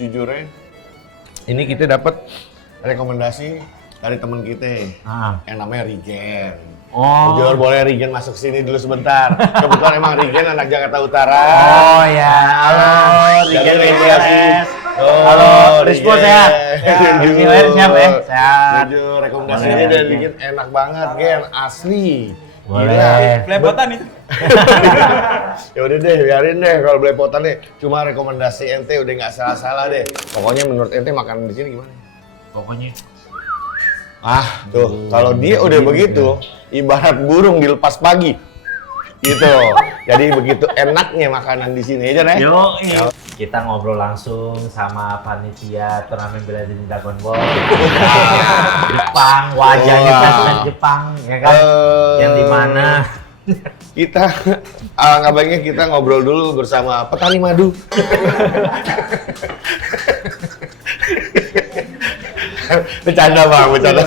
sejujurnya ini kita dapat rekomendasi dari teman kita yang namanya Rigen. Jujur boleh Rigen masuk sini dulu sebentar. Kebetulan emang Rigen anak Jakarta Utara. Oh ya, halo Rigen BPS. Halo, Rizpo sehat? Jujur, siap ya? Sehat. Jujur, rekomendasinya dari Rigen enak banget, Gen, asli. Boleh. Belepotan itu. Ya udah deh, biarin deh kalau belepotan deh. Cuma rekomendasi ente udah nggak salah-salah deh. Pokoknya menurut ente makanan di sini gimana? Pokoknya. Tuh, kalau dia udah begitu, ibarat burung dilepas pagi. Gitu. Jadi begitu enaknya makanan di sini aja, nih. Yuk, kita ngobrol langsung sama panitia turnamen bela diri Dragon Ball. Jepang, wajahnya presiden Jepang, ya kan? Yang di mana? Kita alangkah baiknya kita ngobrol dulu bersama petani madu. Bercanda bang, bercanda.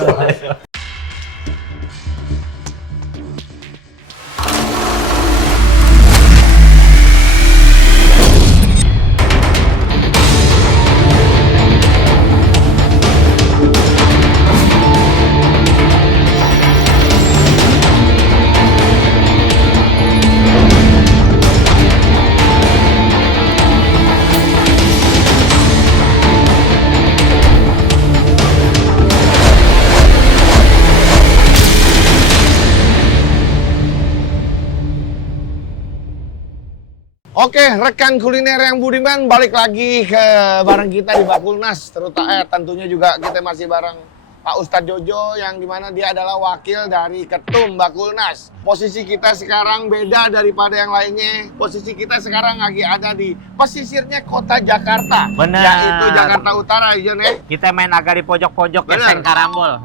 Oke, rekan kuliner yang budiman, balik lagi ke bareng kita di Bakulnas. Terutama tentunya juga kita masih bareng Pak Ustadz Jojo yang dimana dia adalah wakil dari Ketum Bakulnas. Posisi kita sekarang beda daripada yang lainnya. Posisi kita sekarang lagi ada di pesisirnya kota Jakarta. Benar. Yaitu Jakarta Utara, Jon ya. Kita main agak di pojok-pojok ya, seng karambol.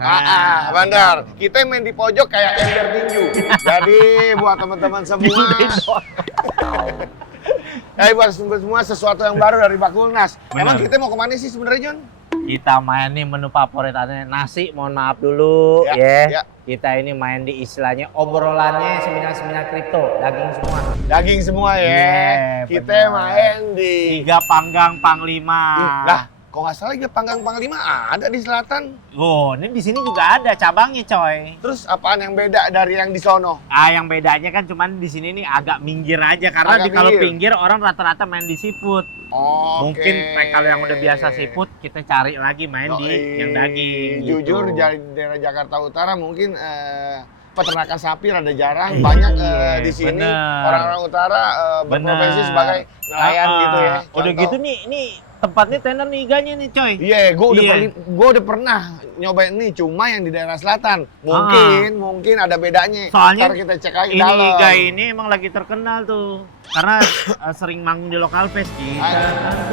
Benar. Kita main di pojok kayak ember tinju. Jadi buat teman-teman semua. Buat semua sesuatu yang baru dari Bakulnas. Emang kita mau kemana sih sebenarnya, Jon? Kita main nih menu favoritnya nasi, mohon maaf dulu ya. Ya. Kita ini main di istilahnya obrolannya seminar-seminar kripto, daging semua. Daging semua ya. Kita bener. main di Tiga panggang panglima. Lah, kok nggak salah ya panggang panglima ada di selatan. Oh, ini di sini juga ada cabangnya, coy. Terus apaan yang beda dari yang di sono? Yang bedanya kan cuman di sini nih agak minggir aja karena Agak kalau minggir. pinggir orang rata-rata main di seafood. Mungkin kalau yang udah biasa seafood kita cari lagi main di yang daging. Jujur gitu. daerah Jakarta Utara mungkin peternakan sapi rada jarang, banyak di sini bener. orang-orang utara berprofesi sebagai nelayan gitu ya. Udah Contoh. gitu nih tempatnya tenar nih iganya nih, coy. Iya, gue udah pernah nyobain nih, cuma yang di daerah selatan. Mungkin ada bedanya. Soalnya ntar kita cek aja ini dalam. iga ini emang lagi terkenal tuh. Karena sering manggung di lokal fest kita.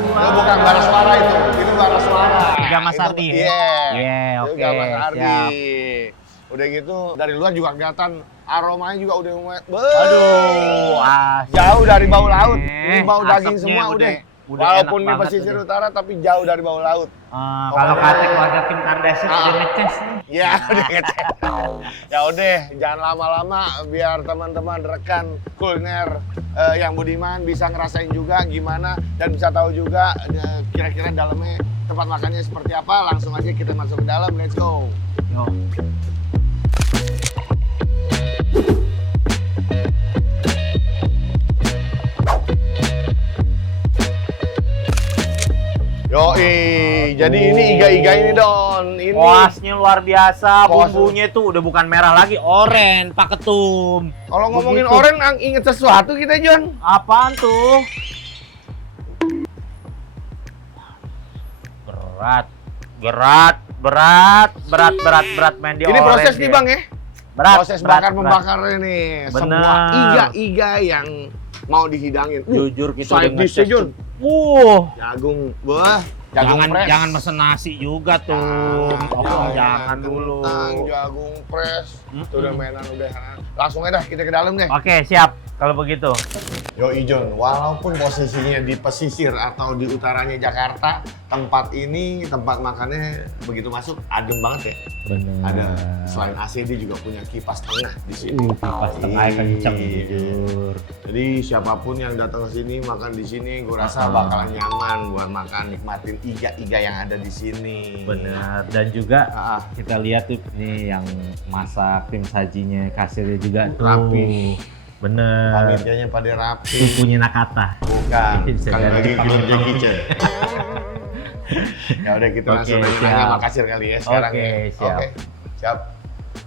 Itu bukan bara suara itu bara suara. Iga Mas Itu- Ardi ya? Iya. Oke, Iga Mas Ardi. siap. Udah gitu dari luar juga kelihatan aromanya juga udah Aduh, jauh dari bau laut. Ini bau daging asapnya semua udah. enak Walaupun di banget pesisir udah. utara tapi jauh dari bau laut. Kalau kata keluarga Kim Kardashian udah ngeces nih. Ya udah ngecek. Ya udah, jangan lama-lama biar teman-teman rekan kuliner yang budiman bisa ngerasain juga gimana dan bisa tahu juga kira-kira dalamnya tempat makannya seperti apa. Langsung aja kita masuk ke dalam, let's go. Yo. Yoi, jadi ini iga-iga ini Don. Ini Kuasnya luar biasa, Kuas. bumbunya tuh udah bukan merah lagi, oren, Pak Ketum. kalau ngomongin Begitu. oren inget sesuatu kita Jon. Apaan tuh? Berat main di Ini oren proses dia. nih Bang ya. Berat, Proses berat. bakar ini. Bener. Semua iga-iga yang mau dihidangin. Jujur kita side udah dish ngetes Jon. tuh. Jagung, jagung fresh. Jangan mesen nasi juga tuh. Jangan dulu. Jagung fresh. Itu udah mainan udah. Langsung aja dah kita ke dalam deh. Oke, siap. kalau begitu. Yo Ijon, walaupun posisinya di pesisir atau di utaranya Jakarta, tempat ini, tempat makannya begitu masuk adem banget ya. Bener. Ada selain AC dia juga punya kipas tengah di sini. Kipas tengah kenceng Iya. jujur. Jadi siapapun yang datang ke sini makan di sini, gue rasa bakalan nyaman buat makan, nikmatin iga-iga yang ada di sini. Bener. Dan juga kita lihat tuh nih yang masak tim sajinya, kasirnya juga tuh. Rapi. Bener. Panitianya pada rapi. Itu punya Nakata. Bukan. Bisa Kali jadi lagi Jepang. film Jackie Chan. Ya udah kita langsung Oke, nanya siap. sama kasir kali ya sekarang. Oke, ya. siap. Oke, siap.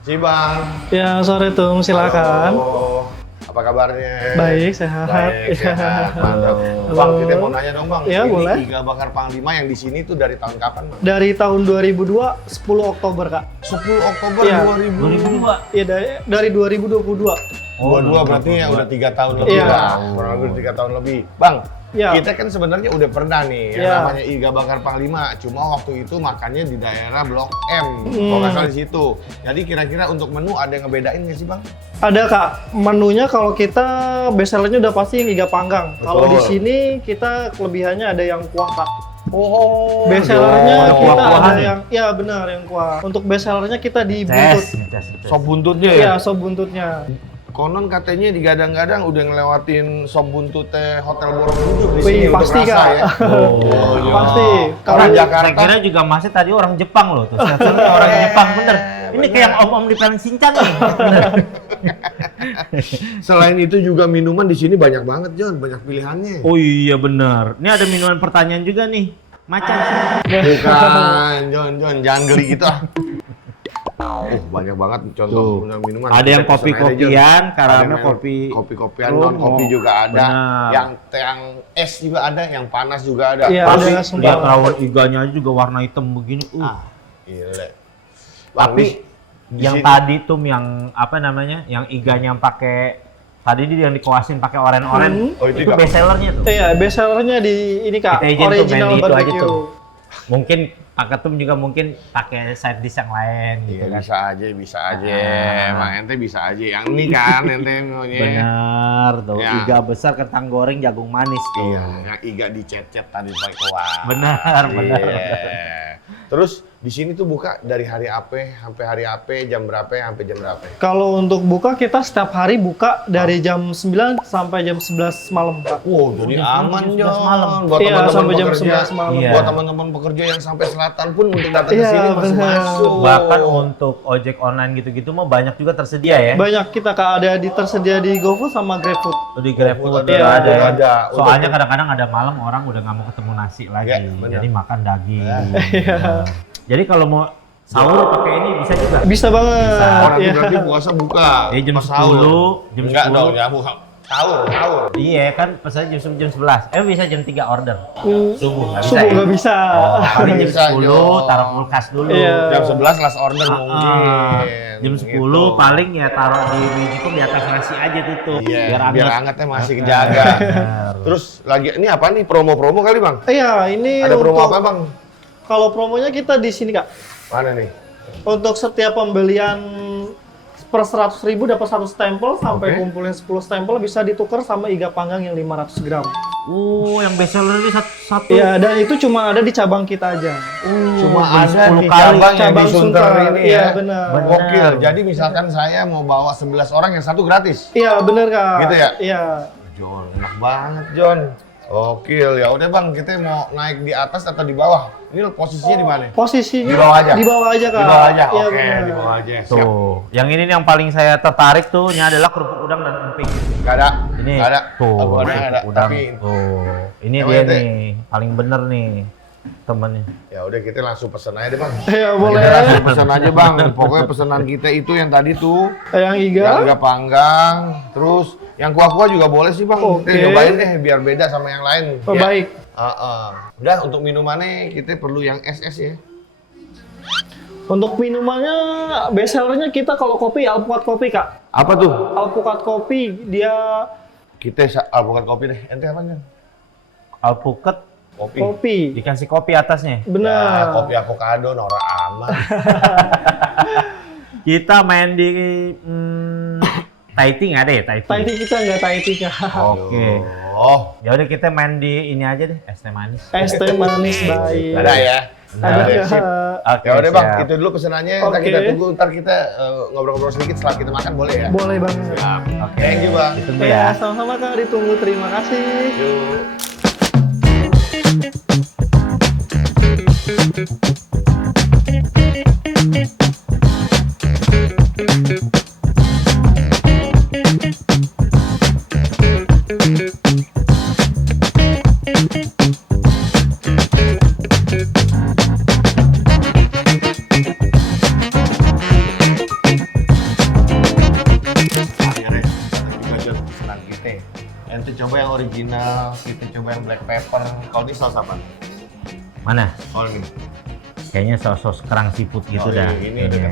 Si Bang. Ya, sore Tung, silakan. Halo. Apa kabarnya? Baik, sehat. Baik, sehat. Mantap. Halo. Bang, kita mau nanya dong Bang. Ya, Ini boleh. Iga Bakar Panglima yang di sini tuh dari tahun kapan Bang? Dari tahun 2002, 10 Oktober, Kak. 10 Oktober Iya. 2002. Iya, dari 2022. Dua berarti ya udah 3 tahun lebih Iya. lah. Kurang lebih 3 tahun lebih. Bang, Iya. kita kan sebenarnya udah pernah nih yang Iya. namanya Iga Bakar Panglima. Cuma waktu itu makannya di daerah Blok M. Kalau nggak salah di situ. Jadi kira-kira untuk menu ada yang ngebedain nggak sih Bang? Ada, Kak. Menunya kalau kita best sellernya udah pasti yang iga panggang. Kalau Betul. di sini kita kelebihannya ada yang kuah, Kak. Oh, Best sellernya ada kita kuah-kuahan ada ya? yang, ya benar yang kuah. Untuk best sellernya kita di buntut. Sop buntutnya ya? Iya, sop buntutnya. Konon katanya digadang-gadang udah ngelewatin sop buntut Hotel Borobudur di Wih, sini untuk pasti, rasa Kak. ya. iya. Pasti. Orang Kalau- Jakarta. Saya kira juga masih tadi orang Jepang loh tuh. Saya orang Jepang bener. Ini kayak om-om di Paling Sinchan nih. Bener. Selain itu juga minuman di sini banyak banget John, banyak pilihannya. Oh iya bener. Ini ada minuman pertanyaan juga nih. Macan. Bukan, John, jangan geli gitu ah. Banyak banget contoh Tuh. minuman. Ada yang Kita pesen aja, John. kopi-kopian, Ada karamel yang kopi. kopi-kopian, Oh, non kopi juga ada. benar. Yang es juga ada, yang panas juga ada. Iya, Tapi ada semua. lihat rawon iganya aja juga warna hitam begini. Gile. Tapi di yang sini- tadi tuh yang apa namanya? Yang iganya yang pakai tadi dia yang dikuasin pakai oren-oren. Oh, itu itu juga. best sellernya tuh. Iya, best sellernya di ini, Kak. Kita izin tuh Original main di itu aja barbecue. tuh. Mungkin Pak Ketum juga mungkin pakai side dish yang lain gitu Iya, kan. bisa aja. Ah. Mak ente bisa aja. Yang ini kan ente maunya. Benar tuh. Ya. Iga besar kentang goreng jagung manis tuh. Iya, yang iga dicet-cet tadi pakai kuah. Benar, benar. Iya. Terus di sini tuh buka dari hari apa sampai hari apa, jam berapa sampai jam berapa? Kalau untuk buka kita setiap hari buka dari jam 9 sampai jam 11 malam, Pak. Wow, jadi jam aman 11 John. malam. Buat Iya, teman-teman sampai jam pekerja, 11 malam. Iya. buat teman-teman pekerja yang sampai selatan pun untuk datang ke Iya, sini masih benar. masuk. Bahkan untuk ojek online gitu-gitu mah banyak juga tersedia ya. Banyak kita, Kak, ada tersedia di GoFood sama GrabFood. Di GrabFood Ada, juga ada. ya. ada. Soalnya Udah. kadang-kadang ada malam orang udah nggak mau ketemu nasi lagi, Iya, benar. jadi makan daging. Iya. Nah, jadi kalau mau sahur pakai ini bisa juga. Bisa banget. Bisa. Orang Iya. berarti puasa buka. Jam pas 10, jam Enggak 10. dong, ya buka. Sahur. Iya kan pesan jam 11. Bisa jam 3 order. Subuh nggak bisa Subuh ya? nggak bisa. Oh, paling jam Bisa, 10 Jom. taruh kulkas dulu. Iya. Jam 11 last order mungkin. Jam 10 Gitu. paling ya taruh di Magicom di atas nasi aja tutup. Iya, biar biar anget. angetnya masih kejaga. Benar. Terus lagi ini apa nih promo-promo kali Bang? Iya, ini Ada promo untuk- apa Bang? Kalau promonya kita di sini, Kak. Mana nih? Untuk setiap pembelian per 100.000 dapat 100 stempel, sampai Oke. kumpulin 10 stempel bisa ditukar sama iga panggang yang 500 gram. Yang best seller ini satu. Iya, dan itu cuma ada di cabang kita aja. Cuma beli ada 10 di kali. cabang yang Cabang di Sunter Sunter. ini Iya, ya. benar. Gokil. Jadi misalkan saya mau bawa 11 orang yang satu gratis. Iya, bener, Kak. Gitu ya? Iya. John, enak banget John. Gokil. Ya udah Bang, kita mau naik di atas atau di bawah? Ini posisinya di mana? Posisinya Di bawah aja? Di bawah aja, Kak. Di bawah aja. Iya, Oke, bener. di bawah aja. Siap. Tuh, yang ini nih yang paling saya tertarik tuh ini adalah kerupuk udang dan emping. Gak ada. Ini Gak ada. tuh, Aku ada, kerupuk ada. udang. Tapi Tuh, ini Yang dia mana, Teh? nih, paling bener nih temennya. ya udah kita langsung pesen aja deh Bang. Iya, boleh. Kita langsung pesan aja Bang. Pokoknya pesanan kita itu yang tadi tuh. Yang iga. Yang iga panggang, terus yang kuah-kuah juga boleh sih Bang. Oke. Kita cobain deh biar beda sama yang lain. Oh, Ya. baik. Udah untuk minumannya kita perlu yang SS ya. Untuk minumannya, best sellernya kita kalau kopi, Alpukat Kopi, Kak. Apa tuh? Alpukat Kopi, dia Kita alpukat kopi deh. Ente apa Jan? Alpukat Kopi. kopi. dikasih kopi atasnya. Ya, Benar. kopi avocado, norak aman. Kita main di Thai tea nggak ada ya Thai tea? Thai tea kita nggak Thai tea, Kak. Oke. Oh, Ya udah kita main di ini aja deh, es teh manis. Es teh manis baik. ada ya. Ada, Oke, sip. Kak. Oke, Ya udah bang, siap. itu dulu pesanannya. Ntar Oke. kita tunggu, ntar kita ngobrol-ngobrol sedikit setelah kita makan, boleh ya? Boleh banget. Oke. Thank you, Bang. Ditunggu Ya, ya. sama-sama Kak, ditunggu. Terima kasih. Yuk. Akhirnya juga Jon pesanan kita. Ente coba yang original, kita coba yang black pepper. Kalau ini saus apa? Mana? Oh ini. Kayaknya saus kerang seafood gitu Oh, dah. Ini udah kayaknya.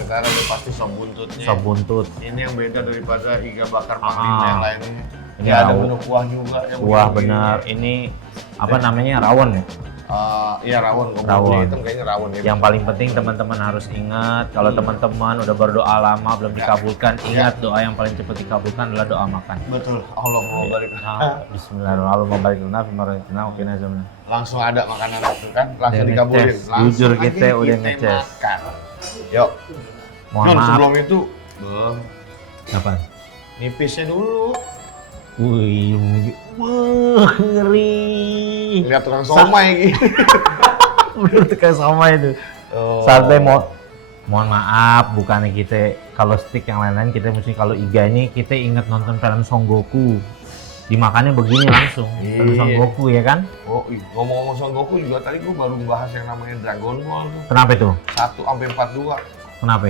ketara, udah pasti sop buntutnya. Sop buntut. Ini yang beda daripada iga bakar panglima Ah. yang lainnya. Ini Ya ada rawon. menu kuah juga. Yang Wah begini. benar. Ini apa namanya rawon ya? Iya rawon. Kalau Rawon. beli hitam kayaknya rawon ya. Yang paling penting teman-teman harus ingat kalau teman-teman udah berdoa lama belum dikabulkan, ingat doa yang paling cepat dikabulkan adalah doa makan. Betul. Allah mau balik. Bismillahirrahmanirrahim. Langsung ada makanan itu kan, langsung Udah dikabulin. ngeces. Langsung Jujur aja kita udah ngeces. makan. Yuk. Mohon Jon, maaf. sebelum itu, Apa? nipisnya dulu. Wih, wah ngeri. Lihat tukang somai gitu. Bener tuh kayak sama itu. Oh. Sampai mohon maaf, bukannya kita kalau stick yang lain-lain kita mesti kalau iga ini kita ingat nonton film Son Goku. Dimakannya begini langsung. Film Son Iya. Goku ya kan? Oh, ngomong-ngomong Son Goku juga tadi gua baru bahas yang namanya Dragon Ball tuh. Kenapa itu? 1-42. Kenapa?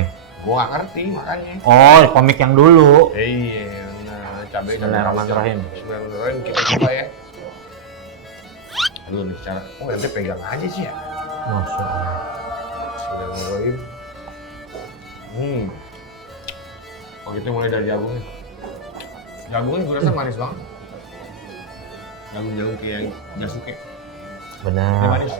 Gua nggak ngerti makanya. Oh, komik yang dulu. Iya, nah cabai. Bismillahirrahmanirrahim. Bismillahirrahmanirrahim, kita coba ya. Aduh, nih cara. Oh, nanti pegang aja sih ya. Masya Allah. Bismillahirrahmanirrahim. Oh, kita mulai dari jagungnya. Jagungnya gue rasa manis banget. Jagung-jagung kayak yang Jasuke. Ini Benar. manis.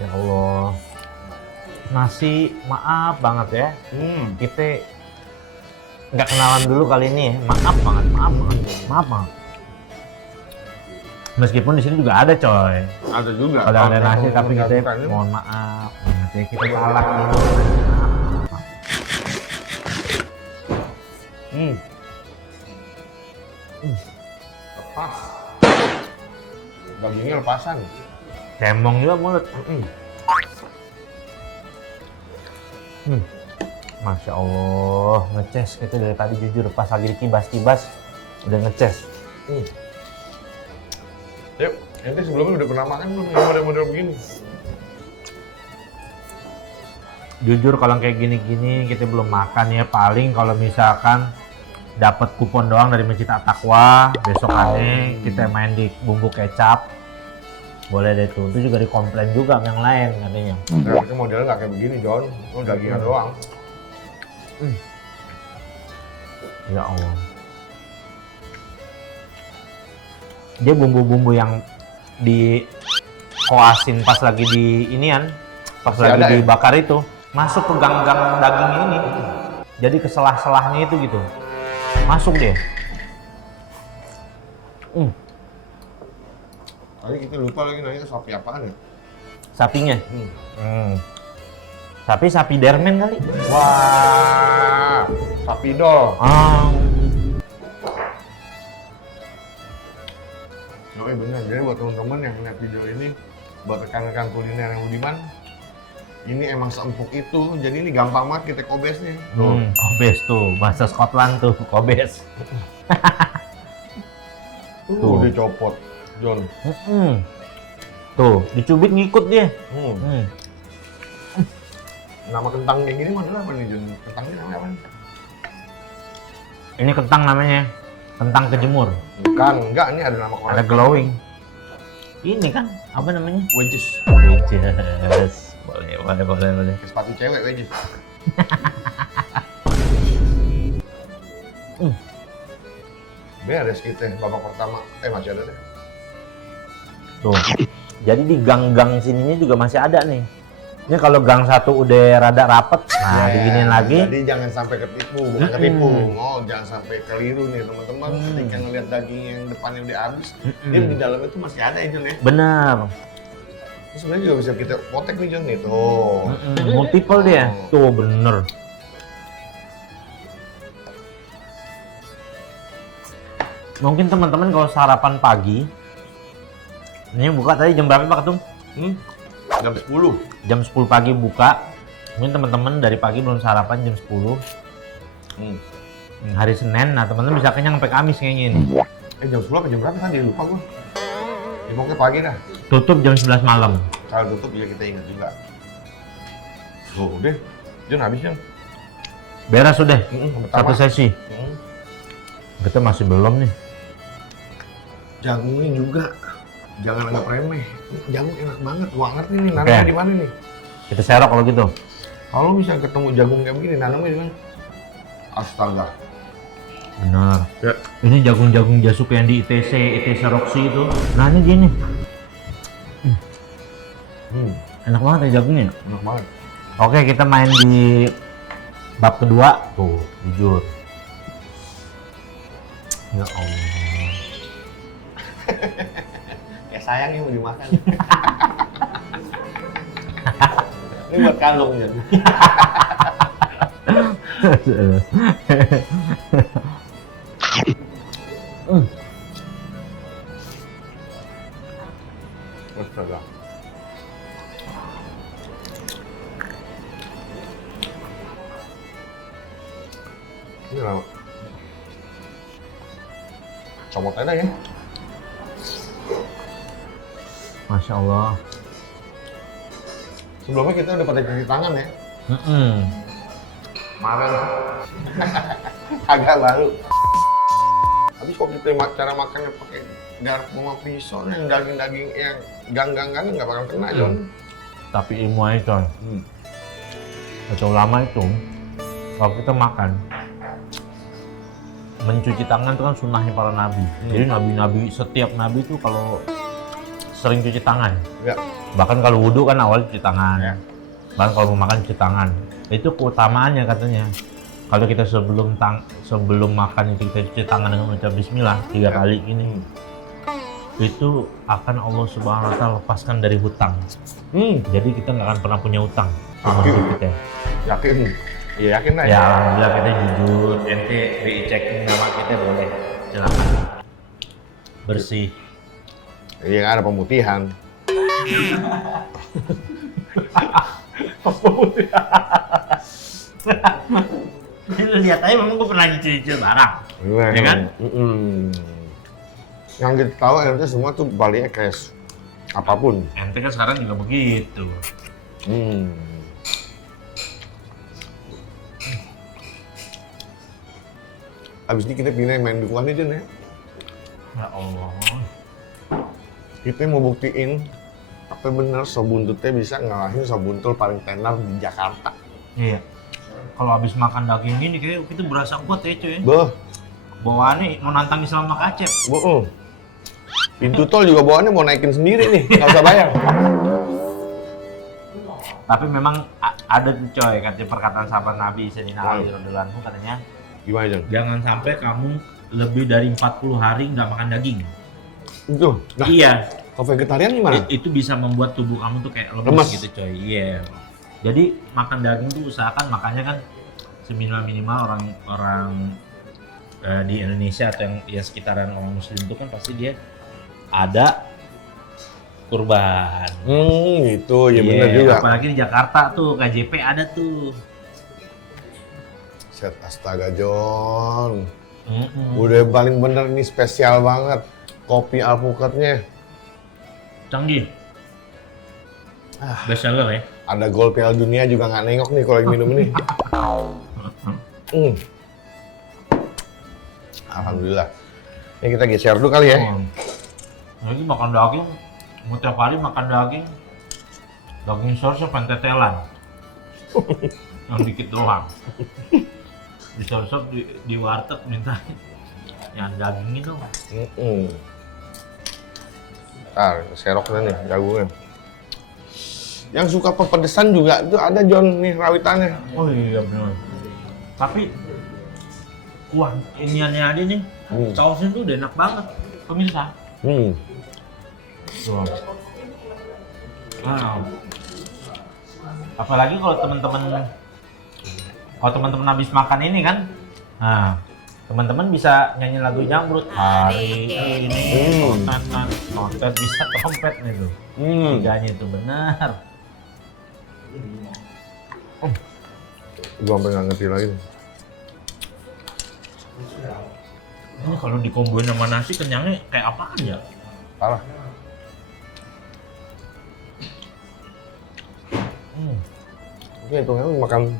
Ya Allah. Nasi, maaf banget ya. Kita nggak kenalan dulu kali ini ya. Maaf banget, maaf banget. Maaf banget. Meskipun di sini juga ada coy. Ada juga. Kalau ada nasi yang tapi kita menggabungkannya. mohon maaf. Banget ya, kita galak dulu. Maaf. Lepas. Dagingnya lepasan. Cemong juga mulut. Masya Allah, ngeces kita dari tadi jujur pas lagi dikibas-kibas udah ngeces. Yuk, nanti sebelumnya udah pernah makan belum yang model-model begini? Jujur kalau kayak gini-gini kita belum makan ya, paling kalau misalkan dapat kupon doang dari Masjid At-Taqwa, besokannya kita main di bumbu kecap. Boleh deh tuh, itu juga dikomplain juga sama yang lain katanya. Nah, itu modelnya nggak kayak begini, John. Lu dagingnya doang. Ya Allah. Dia bumbu-bumbu yang di koasin pas lagi di inian, pas Masih lagi ada ya? dibakar itu, masuk ke gang-gang daging ini. Jadi ke selah-selahnya itu gitu. Masuk dia. Tadi kita lupa lagi nanya sapi apaan ya? Sapinya. Sapi dermen kali. Wah, sapi dol. Oke bener, jadi buat teman-teman yang lihat video ini, buat rekan-rekan kuliner yang budiman, ini emang seempuk itu, jadi ini gampang banget kita kobesnya. Kobes tuh, bahasa Scotland tuh, kobes. Tuh. Dicopot, John. Tuh, dicubit ngikut dia. Nama kentang kayak gini model apa nih, John? Kentangnya namanya apa? Ini kentang namanya, kentang kejemur. Bukan, enggak, ini ada nama Ada korek. glowing. Ini kan, apa namanya? Wedges. Wedges. Boleh. Sepatu cewek, wedges. Beres kita, babak pertama. Masih ada deh. Tuh. Jadi di gang-gang sininya juga masih ada nih. Ini kalau gang satu udah rada rapet, nah Ya, diginiin lagi. Jadi jangan sampai ketipu, bukan ketipu. Oh, jangan sampai keliru nih teman-teman. Ketika ngelihat daging yang depannya udah habis, dia di dalamnya tuh masih ada ya Jon ya. Bener. Ini sebenarnya juga bisa kita potek nih Jon nih tuh. Multiple dia. Tuh bener. Mungkin teman-teman kalau sarapan pagi, ini buka tadi jam berapa Pak Ketum? Jam 10. Jam 10 pagi buka. Mungkin teman-teman dari pagi belum sarapan jam 10. Hari Senin, nah teman-teman bisa kenyang sampai Kamis kayaknya ini. Jam 10 apa jam berapa tadi? Lupa gua. Ya pokoknya pagi dah. Tutup jam 11 malam. Kalau tutup ya kita ingat juga. Tuh udah. Jon habis Jon. Beres udah. Pertama. Satu sesi. Kita masih belum nih. Jagungnya juga. Jangan anggap remeh. Jagung enak banget. Gua ngerti nih nanamnya di mana nih. Kita serok kalau gitu. Kalau bisa ketemu jagung kayak begini, nanamnya di mana? Astaga. Benar. Ya. Ini jagung-jagung jasuk yang di ITC Roxy itu. Nah ini gini. Enak banget ya jagungnya. Enak banget. Oke, kita main di bab kedua. Tuh, jujur. Ya Allah. Ya sayang nih mau dimakan. Ini buat kalung ya. Astaga. Ini lama. Comot aja ya. Masya Allah. Sebelumnya kita udah pada cuci tangan ya. Kemarin. Agak baru. Habis kok kita cara makannya pakai garpu sama pisau yang daging-daging yang gang-gang nggak bakal kena Jon. Tapi ilmu aja coy. Baca ulama itu, kalau kita makan, mencuci tangan itu kan sunnahnya para nabi. Jadi nabi-nabi, setiap nabi itu kalau sering cuci tangan. Ya. Bahkan kalau wudhu kan awal cuci tangan. Ya. Bahkan kalau mau makan cuci tangan. Itu keutamaannya katanya. Kalau kita sebelum makan itu kita cuci tangan dengan mengucap bismillah 3 kali ini. Itu akan Allah Subhanahu wa taala lepaskan dari hutang. Jadi kita nggak akan pernah punya hutang sama hidup kita. Yakin? Iya yakin lah Ya alhamdulillah kita jujur. Ente di-checking nama kita boleh. Silakan. Bersih. Iya kan ada pemutihan. Lu lihat aja memang gue pernah nyicil barang. Ya kan? Yang kita tahu ente semua tuh baliknya cash. Apapun. Ente kan sekarang juga begitu. Abis ini kita pindah main dukuhan aja nih. Ya Allah. Kita mau buktiin apa bener Sobuntutnya bisa ngalahin Sobuntul paling tenar di Jakarta. Iya. Kalau habis makan daging gini kayak kita berasa kuat ya cuy. Beuh, Bawaannya mau nantang Islam Makassar. pintu tol juga bawaannya mau naikin sendiri nih, nggak usah bayar. Tapi memang ada tuh coy, katanya perkataan sahabat Nabi Sayyidina Ali radhiyallahu anhu katanya, Gimana Jon? jangan sampai kamu lebih dari 40 hari nggak makan daging. Itu, nah Iya. kalau vegetarian gimana? Itu bisa membuat tubuh kamu tuh kayak lemes Lemes. gitu coy. Iya. Jadi makan daging tuh usahakan makannya kan minimal orang di Indonesia atau yang sekitaran orang Muslim itu kan pasti dia ada kurban. Gitu, ya Iya, bener juga. Apalagi di Jakarta tuh KJP ada tuh. Set, astaga Jon. Udah paling bener nih, spesial banget. Kopi alpukatnya. Canggih. Best seller ya. Ada gol Piala Dunia juga nggak nengok nih kalau lagi minum ini. Alhamdulillah. Ini kita geser dulu kali ya. Lagi makan daging, mau tiap hari makan daging. Daging source pentetelan. Yang dikit doang. Di source di warteg minta yang daging itu. Serok nih jagungnya. Yang suka pepedesan juga itu ada John nih rawitannya. Oh iya benar. Tapi wah, iniannya ada nih. Sausnya tuh udah enak banget. Pemirsa. Tuh. Wow. Apalagi kalau teman-teman habis makan ini kan, nah teman-teman bisa nyanyi lagu Jamrut hari ini nonton bisa trompet nih tuh. Tiganya itu benar. Gua sampai nggak ngerti lagi. Ini kalau dikomboin sama nasi kenyangnya kayak apaan ya? Parah. Ini hitungnya makan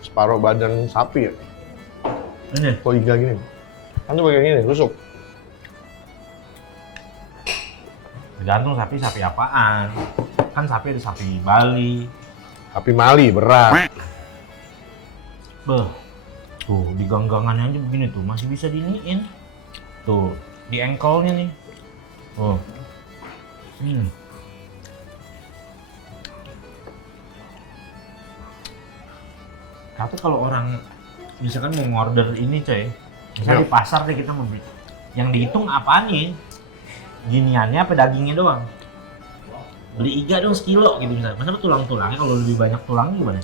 separuh badan sapi ya. Ini Kok iga gini? Kan tuh bagian gini, rusuk. tergantung sapi apaan. Kan sapi ada sapi Bali. Sapi Mali, berat. Beh, tuh di ganggangannya aja begini tuh masih bisa diniin. Tuh di engkolnya nih. Oh. Tapi kalau orang misalkan mau order ini coy, misalnya di pasar deh kita mau beli, yang dihitung apaan nih? Giniannya apa dagingnya doang? Beli iga dong sekilo gitu misalnya. Masa tulang-tulangnya kalau lebih banyak tulang gimana?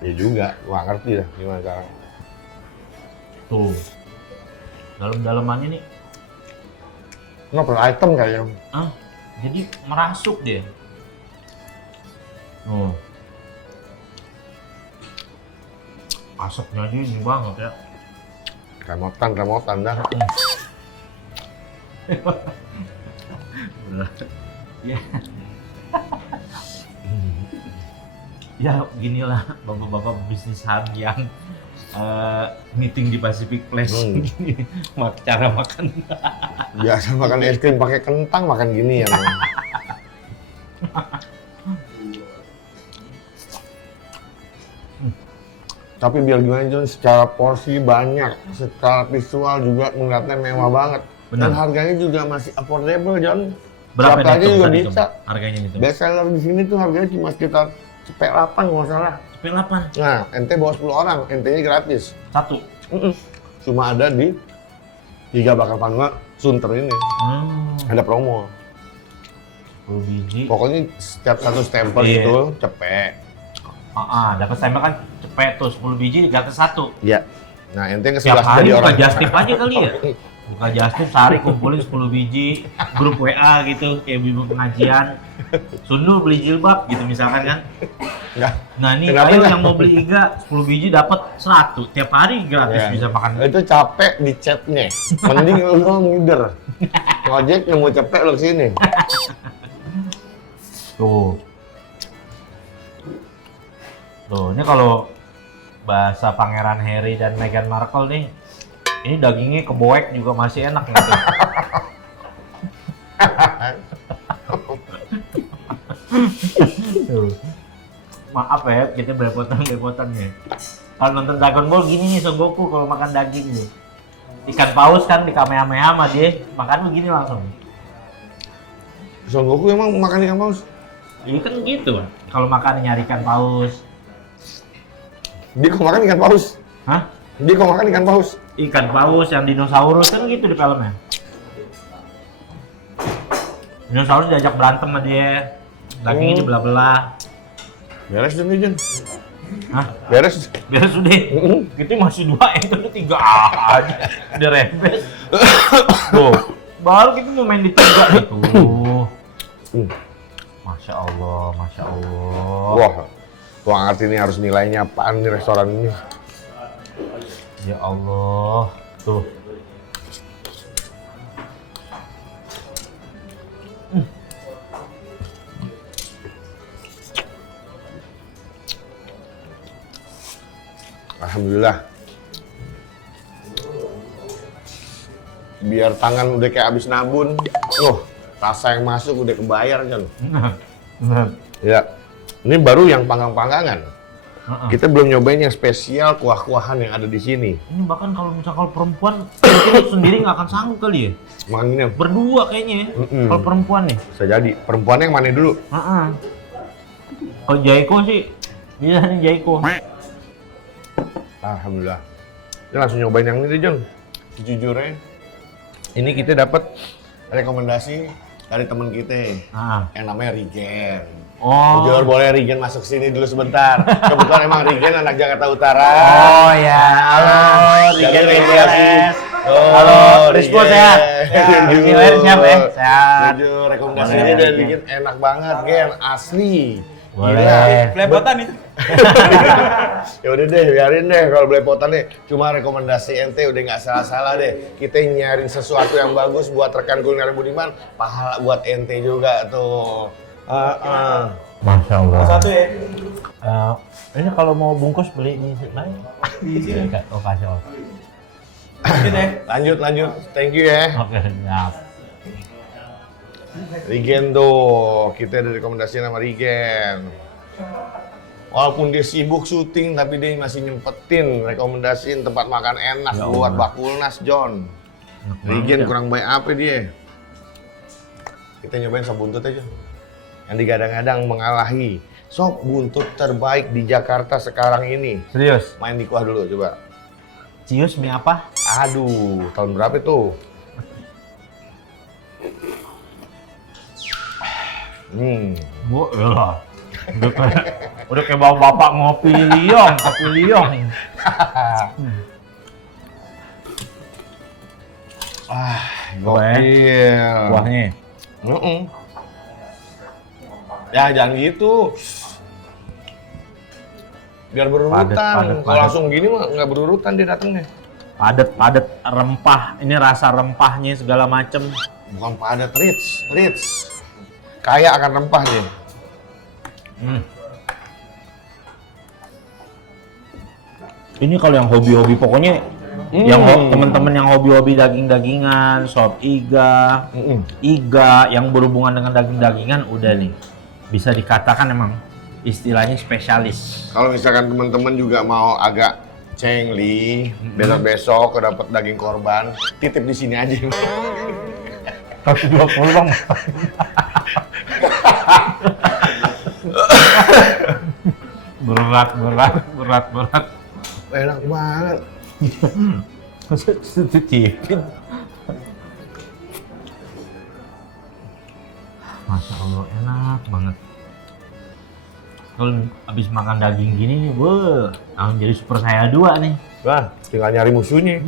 Ya juga, gua ngerti dah gimana cara. Tuh, dalam-dalamannya nih, Nggak per item kayaknya. jadi merasuk dia. Oh. Asapnya aja ini banget ya. Remotan dah. Ya. Ya ginilah bapak-bapak bisnis ham yang meeting di Pacific Place. Cara makan. Biasa makan es krim pakai kentang, makan gini ya. Tapi biar gimana John, secara porsi banyak, secara visual juga ngeliatnya mewah banget. Benar. Dan harganya juga masih affordable John. Berapa Siapa aja nih juga tadi bisa. harganya nih? Best seller di sini tuh harganya cuma sekitar cepet 8 kalau nggak salah. Cepet 8. Nah, ente bawa 10 orang, ente-nya gratis. Satu. Cuma ada di Giga Bakar Panua Sunter ini. Ada promo. 10 biji. Pokoknya setiap satu stempel Iya. itu cepet. Dapat stempel kan cepet tuh 10 biji gratis satu. Iya. Nah, ente yang Tiap ke-11 hari jadi buka orang. just tip aja kali ya. Buka just tip sehari kumpulin 10 biji, grup WA gitu, kayak ibu pengajian. Sundul beli jilbab gitu misalkan kan. Enggak. Nah nih, Kenapa ayo enggak? yang mau beli iga 10 biji dapat 100. Tiap hari gratis Iya. bisa makan. Itu capek di chatnya. Mending lu ngider. Ngojek yang mau capek lu kesini. Tuh. Tuh, ini kalau bahasa Pangeran Harry dan Meghan Markle nih, ini dagingnya keboek juga masih enak gitu. Tuh. Maaf ya, kita belepotan ya. Kalau nonton Dragon Ball gini nih Son Goku kalau makan daging nih. Ikan paus kan di Kamehameha sama dia, makan begini langsung. Son Goku emang makan ikan paus? Ini kan gitu, kalau makan nyari ikan paus. Dia kok makan ikan paus? Hah? Dia kok makan ikan paus? Ikan paus yang dinosaurus kan gitu di filmnya. Dinosaurus diajak berantem sama dia, dagingnya dibelah-belah. Beres dong Jen. Hah? Beres. Beres udah. Itu masih 2, itu udah 3 aja. Udah rembes. Tuh, baru kita mau main di 3 nih tuh. Masya Allah, Masya Allah. Wah, gua ngerti nih harus nilainya apaan nih restoran ini. Ya Allah, tuh. Alhamdulillah. Biar tangan udah kayak abis nabun. Rasa yang masuk udah kebayar kan. Ya, ini baru yang panggang-panggangan. Kita belum nyobain yang spesial kuah-kuahan yang ada di sini. Ini bahkan kalau perempuan mungkin sendiri nggak akan sanggup kali ya. Makan gini. Berdua kayaknya ya. Kalau perempuan nih. Bisa jadi. Perempuannya yang mana dulu? Kalau Jaiko sih, bisa nih Jaiko. Alhamdulillah. Kita langsung nyobain yang ini, Jon. Sejujurnya, ini kita dapat rekomendasi dari teman kita yang namanya Rigen. Oh. Jujur boleh Rigen masuk sini dulu sebentar. Kebetulan emang Rigen anak Jakarta Utara. Oh ya, halo Rigen Rigen rekomendasi. Halo, Rizko sehat? Jujur. Siap ya? Sehat. Jujur, rekomendasinya dari Rigen enak banget, Gen. Asli. Boleh. Belepotan itu. Ya udah deh, biarin deh kalau belepotan deh. Cuma rekomendasi ente udah nggak salah-salah deh. Kita nyariin sesuatu yang bagus buat rekan kuliner Budiman, pahala buat ente juga tuh. Masya Allah. Satu ya. Ini kalau mau bungkus beli di mana? Iya, oh kasih Allah. Oke deh. Lanjut. Thank you ya. Oke, siap. Rigen tuh, kita ada rekomendasi nama Rigen. Walaupun dia sibuk syuting, tapi dia masih nyempetin rekomendasiin tempat makan enak Ya buat Allah. Bakulnas, John. Rigen kurang baik apa dia? Kita nyobain sop buntut aja. Yang digadang-gadang mengalahi sop buntut terbaik di Jakarta sekarang ini. Serius? Main di kuah dulu coba. Cius mie apa? Aduh, tahun berapa itu? Bu, ya. Udah kayak bapak ngopi liong, kopi liong. Gokil. Kuahnya. Ya jangan gitu. Biar berurutan. Padet. Kalau langsung gini mah nggak berurutan dia datangnya. Padet rempah. Ini rasa rempahnya segala macem. Bukan padat, rich. Kaya akan rempah dia. Ini kalau yang hobi-hobi pokoknya yang teman-teman yang hobi-hobi daging-dagingan, sop iga, iga yang berhubungan dengan daging-dagingan udah nih. Bisa dikatakan emang istilahnya spesialis. Kalau misalkan teman-teman juga mau agak cengli, besok-besok dapat daging korban, titip di sini aja. 120 bang. berat. Enak banget. Cicipin. Masya Allah, enak banget. Kalau habis makan daging gini nih, wah, langsung jadi super saya 2 nih. Wah, tinggal nyari musuhnya.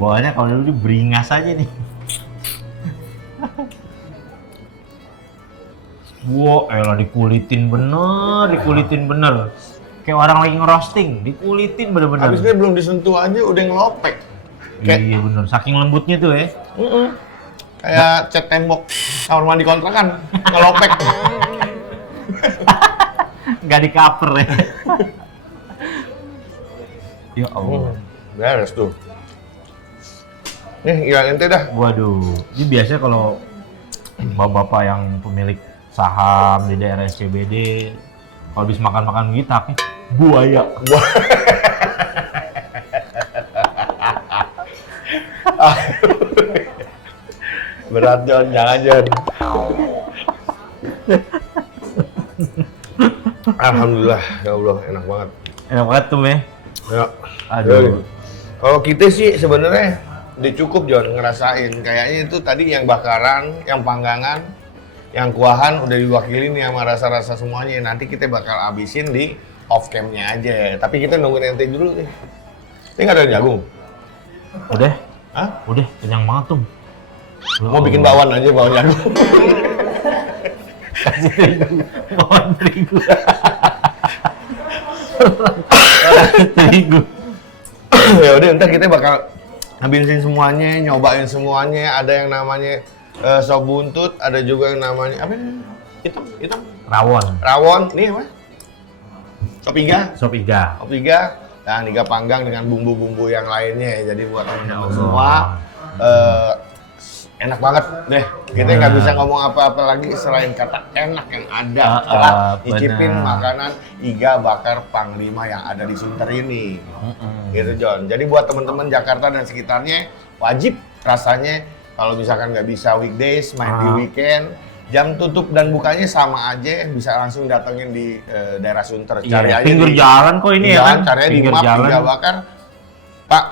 Bawahnya kalau dulu beringas aja nih. Wow, elah dikulitin bener. Kayak orang lagi ngerosting, dikulitin bener-bener. Habis ini belum disentuh aja udah ngelopek. Iya bener, saking lembutnya tuh ya. Kayak cat tembok kamar mandi kontrakan, ngelopek. Nggak di cover ya. Ya Allah. Beres tuh. Nih, iya ente dah. Waduh, ini biasanya kalau bapak-bapak yang pemilik saham di daerah SCBD, kalau habis makan-makan gitu, tapi buaya. Berat John, jangan John. Alhamdulillah, ya Allah, enak banget. Enak banget tuh, Meh. Ya. Aduh. Kalau kita sih sebenarnya udah cukup John ngerasain. Kayaknya itu tadi yang bakaran, yang panggangan, yang kuahan udah diwakilin sama rasa-rasa semuanya. Nanti kita bakal habisin di off cam-nya aja. Tapi kita nungguin ente dulu nih. Ini nggak ada jagung? Udah? Hah? Udah, kenyang banget tuh. Mau bikin bakwan aja, bakwan jagung. Kasih terigu. Bakwan terigu. Terigu. Ya udah, ntar kita bakal habisin semuanya, nyobain semuanya. Ada yang namanya sop buntut, ada juga yang namanya apa? Hitam. Rawon. Nih apa? Sop iga. Sop iga. Sop iga. Dan iga panggang dengan bumbu-bumbu yang lainnya. Jadi buat teman-teman Allah. semua enak banget deh. Kita nggak bisa ngomong apa-apa lagi selain kata enak yang ada. Setelah nyicipin benar. makanan iga bakar Panglima yang ada di Sunter ini. Gitu John. Jadi buat teman-teman Jakarta dan sekitarnya wajib rasanya Kalau misalkan nggak bisa weekdays, main di Ah. weekend, jam tutup dan bukanya sama aja, bisa langsung datengin di daerah Sunter. Iya, Cari aja pinggir di jalan kok ini ya jalan, kan? cari aja di Pinggir map jalan. Iga Bakar.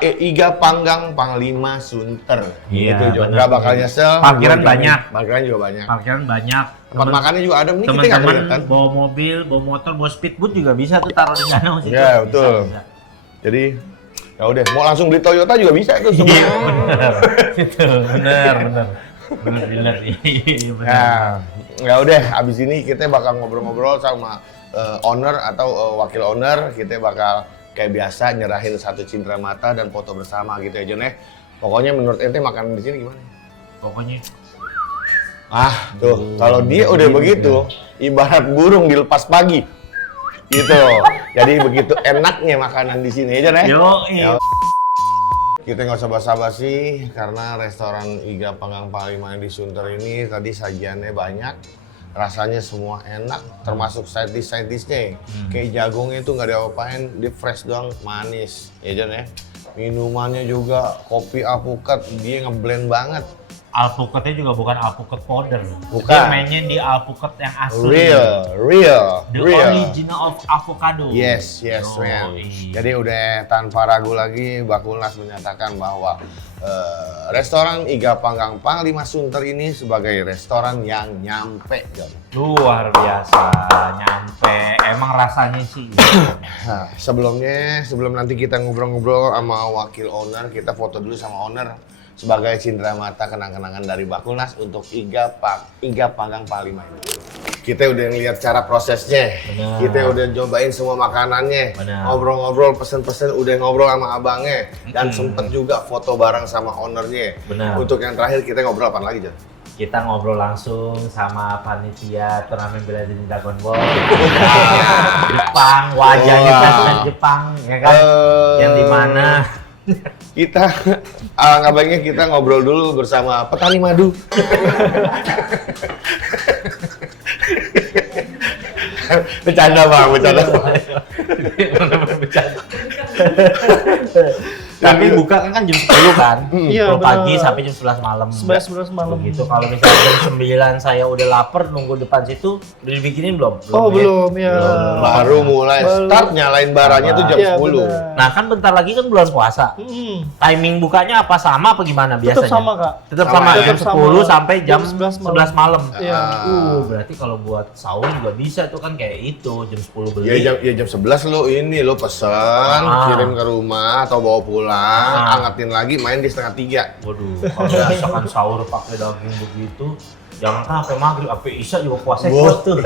Iga Panggang Panglima Sunter. Iya, Gitu, Jo. benar. Nggak bakal nyesel. Parkiran Gua jamin. banyak. Parkiran juga banyak. Parkiran banyak. Tempat makannya juga ada. Ini kita nggak Teman-teman kelihatan. bawa mobil, bawa motor, bawa speedboat juga bisa tuh taruh di sana. situ. Iya, Bisa, betul. bisa. Jadi ya udah, mau langsung beli Toyota juga bisa itu semua. Iya benar, itu benar, iya benar. Nah, ya udah, abis ini kita bakal ngobrol-ngobrol sama owner atau wakil owner. Kita bakal kayak biasa nyerahin satu cindera mata dan foto bersama gitu ya Jon ya. Pokoknya menurut ente makanan di sini gimana? Pokoknya Tuh, kalau dia udah begitu, ibarat burung dilepas pagi. Gitu. Jadi begitu enaknya makanan di sini ya Jon ya. Ya. Kita nggak usah basa-basi karena restoran Iga Panggang Panglima di Sunter ini tadi sajiannya banyak, rasanya semua enak, termasuk side dish-nya. Kayak jagungnya itu nggak diapa-apain, di fresh doang, manis, ya Jon ya. Minumannya juga kopi alpukat, dia ngeblend banget. alpukatnya juga bukan alpukat powder. Bukan. Dia mainnya di alpukat yang asli. Real. The original of avocado. Yes, Oh, man. iya. Jadi udah tanpa ragu lagi, Bakulnas menyatakan bahwa restoran Iga Panggang Panglima Sunter ini sebagai restoran yang nyampe, Jon. Luar biasa, nyampe. Emang rasanya sih. Nah, sebelum nanti kita ngobrol-ngobrol sama wakil owner, kita foto dulu sama owner sebagai cindera mata kenang-kenangan dari Bakulnas untuk Iga Panggang Panglima ini. Kita udah ngeliat cara prosesnya, Benar. kita udah cobain semua makanannya, Benar. ngobrol-ngobrol, pesen-pesen, udah ngobrol sama abangnya, dan sempet juga foto bareng sama ownernya. Benar. Untuk yang terakhir kita ngobrol apa lagi, Jon? Kita ngobrol langsung sama panitia turnamen bela diri Dragon Ball. Jepang, wajahnya Wah. kan Jepang, ya kan? Yang di mana? Kita, alangkah baiknya kita ngobrol dulu bersama petani madu. Bercanda bang, bercanda. Tapi buka kan jam 10 kan? Iya, Kalau pagi benar. sampai jam 11 malam. 11 malam. Begitu kalau misalnya jam 9 saya udah lapar nunggu depan situ, udah dibikinin belum? Oh, ya? belum ya. Baru mulai start nyalain baranya tuh jam Iya, 10. benar. Nah kan bentar lagi kan bulan puasa. Timing bukanya apa sama apa gimana biasanya? Tetap sama, Kak. Tetap Sama sama, ya? jam Tetap 10 sama. sampai jam Jam 11 malam. Iya. Berarti kalau buat sahur juga bisa tuh kan kayak itu, jam 10 beli. Ya jam 11 lo pesen, kirim ke rumah atau bawa pulang, angetin lagi, main di setengah 3. Waduh, kalau misalkan sahur pakai daging begitu, jangan sampai maghrib, sampai isya juga puasa Wow. kuat tuh.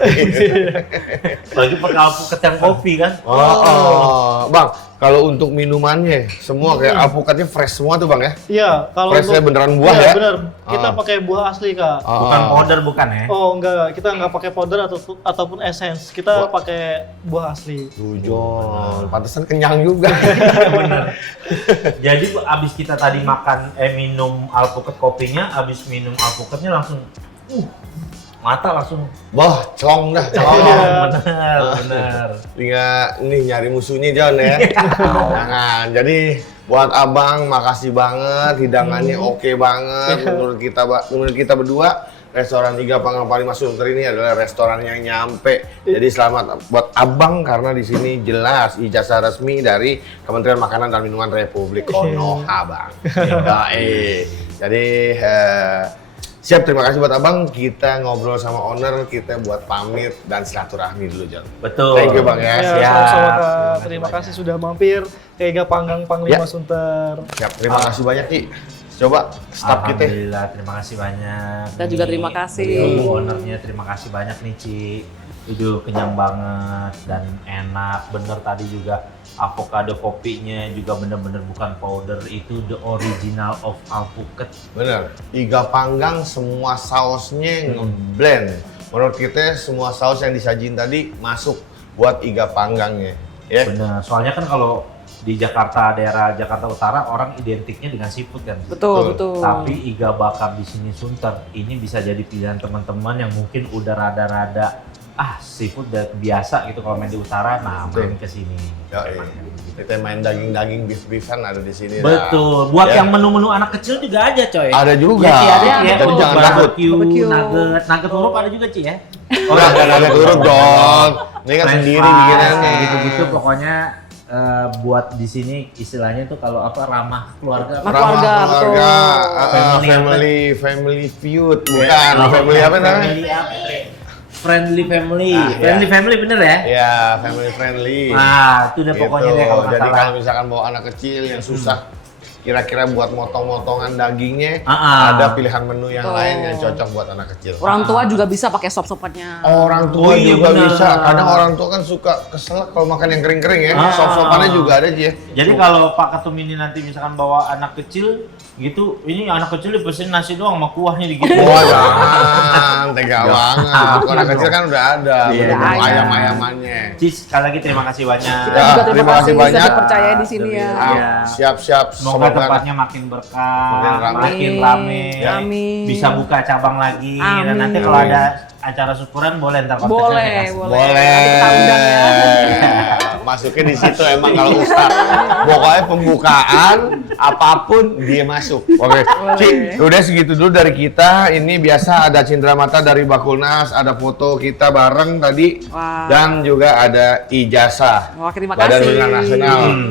Lagi pakai alpukat yang kopi kan. Bang, kalau untuk minumannya semua kayak alpukatnya fresh semua tuh bang ya? Iya, kalau Freshnya untuk- beneran buah iya, ya? bener. Kita Ah. pakai buah asli, Kak. Bukan powder bukan ya? Oh, enggak, kita nggak pakai powder ataupun essence. Kita pakai buah asli. Tujon, pantesan kenyang juga. Bener. Jadi abis kita tadi minum alpukat kopinya, abis minum alpukatnya langsung, mata langsung. Wah, celong dah, celong. Bener. Tinggal nih nyari musuhnya John ya. Jangan. Jadi buat abang makasih banget, hidangannya oke banget. Menurut kita berdua, restoran Iga Panggang Panglima Sunter ini adalah restoran yang nyampe. Jadi selamat buat abang karena di sini jelas ijazah resmi dari Kementerian Makanan dan Minuman Republik Konoha, bang. Jadi siap, terima kasih buat abang. Kita ngobrol sama owner, kita buat pamit dan silaturahmi dulu, John. Betul. Thank you, Bang, ya. Ya, Siap. sama-sama, Kak. Terima Terima kasih kasih sudah mampir ke Iga Panggang Panglima Ya. Sunter. Siap, terima kasih banyak, Ki. Coba staff kita. Alhamdulillah, terima kasih banyak. Kita juga terima kasih. Ownernya terima kasih banyak nih Ci. Itu kenyang banget dan enak. Bener tadi juga avocado kopinya juga bener-bener bukan powder, itu the original of alpukat. Bener. Iga Panggang semua sausnya ngeblend. Menurut kita semua saus yang disajin tadi masuk buat Iga Panggangnya. Ya. Bener. Soalnya kan kalau di Jakarta, daerah Jakarta Utara, orang identiknya dengan seafood kan. Betul, betul. Tapi Iga Bakar di sini Sunter ini bisa jadi pilihan teman-teman yang mungkin udah rada-rada seafood udah biasa gitu kalau main di utara, nah main ke sini. Ya, Emang kayak begitu. Kita main daging-daging beef-beefan ada di sini. Betul. Buat Ya. yang menu-menu anak kecil juga ada, coy. Ada juga. Ya, Ci, ada Ci, ya. Jadi Untuk jangan takut. barbecue, nugget huruf ada juga, Ci ya. Nggak ada huruf dong. Ini kan French sendiri fries, bikinannya. kayak gitu-gitu pokoknya buat di sini istilahnya tuh kalau apa ramah keluarga. Ramah keluarga, betul. Family feud, bukan family apa namanya? Family apa? Friendly family. Ah, Friendly ya. family bener ya? Ya, family friendly. Nah, itu udah Gitu. pokoknya deh kalau nggak Jadi salah. kalau misalkan bawa anak kecil yang susah kira-kira buat motong-motongan dagingnya, Ah. ada pilihan menu yang Betul. lain yang cocok buat anak kecil. Orang tua juga bisa pakai sop-sopannya. Orang tua Oh iya, juga benar. bisa. Kadang orang tua kan suka keselak kalau makan yang kering-kering ya. Ah. Sop-sopannya juga ada Ci ya. Jadi kalau Pak Ketum ini nanti misalkan bawa anak kecil gitu, ini anak kecil dipesan nasi doang sama kuahnya gitu. Wah jangan, tega banget. Kalau anak kecil kan udah ada, Iya, udah ada. ayam-ayamannya. Cis, sekali lagi terima kasih banyak. Kita Ya, juga terima terima kasih kasih banyak. sudah dipercaya di sini ya. Iya. Siap-siap. Semoga semoga- tempatnya makin berkah, Makin rame. makin rame, Amin. bisa buka cabang lagi, dan Amin. nanti kalau ada acara syukuran boleh ntar kontaknya Boleh, saya kasih. boleh. Boleh. Nanti kita undang ya. Masuknya di situ emang kalau Ustaz. Pokoknya pembukaan apapun dia masuk. Oke. Ci, udah segitu dulu dari kita. Ini biasa ada cindera mata dari Bakulnas, ada foto kita bareng tadi, Wah. dan juga ada ijazah. Wah, terima Badan kasih. Pemenang Nasional. Hmm.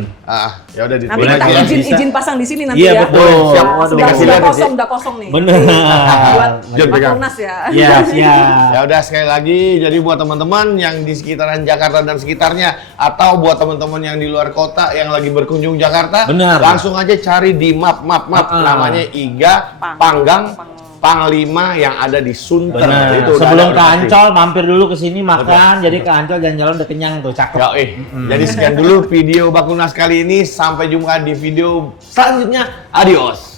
Ya udah Nanti ditulis kita aja. izin pasang di sini nanti Iya, ya. betul. Siap. Nah, Waduh. sudah Dikasih lihat ya, Ci. udah kosong nih. Bener. Buat Jangan pegang. Bakulnas ya. Iya, siap. Ya udah sekali lagi, jadi buat teman-teman yang di sekitaran Jakarta dan sekitarnya, atau buat teman-teman yang di luar kota yang lagi berkunjung Jakarta, Benar. langsung aja cari di map namanya Iga Panggang Panglima yang ada di Sunter. Bener. Itu udah Sebelum ada, ke udah pasti. Ancol mampir dulu ke sini makan, jadi ke Ancol jalan-jalan udah kenyang tuh, cakep. Yoi. Jadi sekian dulu video Bakulnas kali ini, sampai jumpa di video selanjutnya. Adios.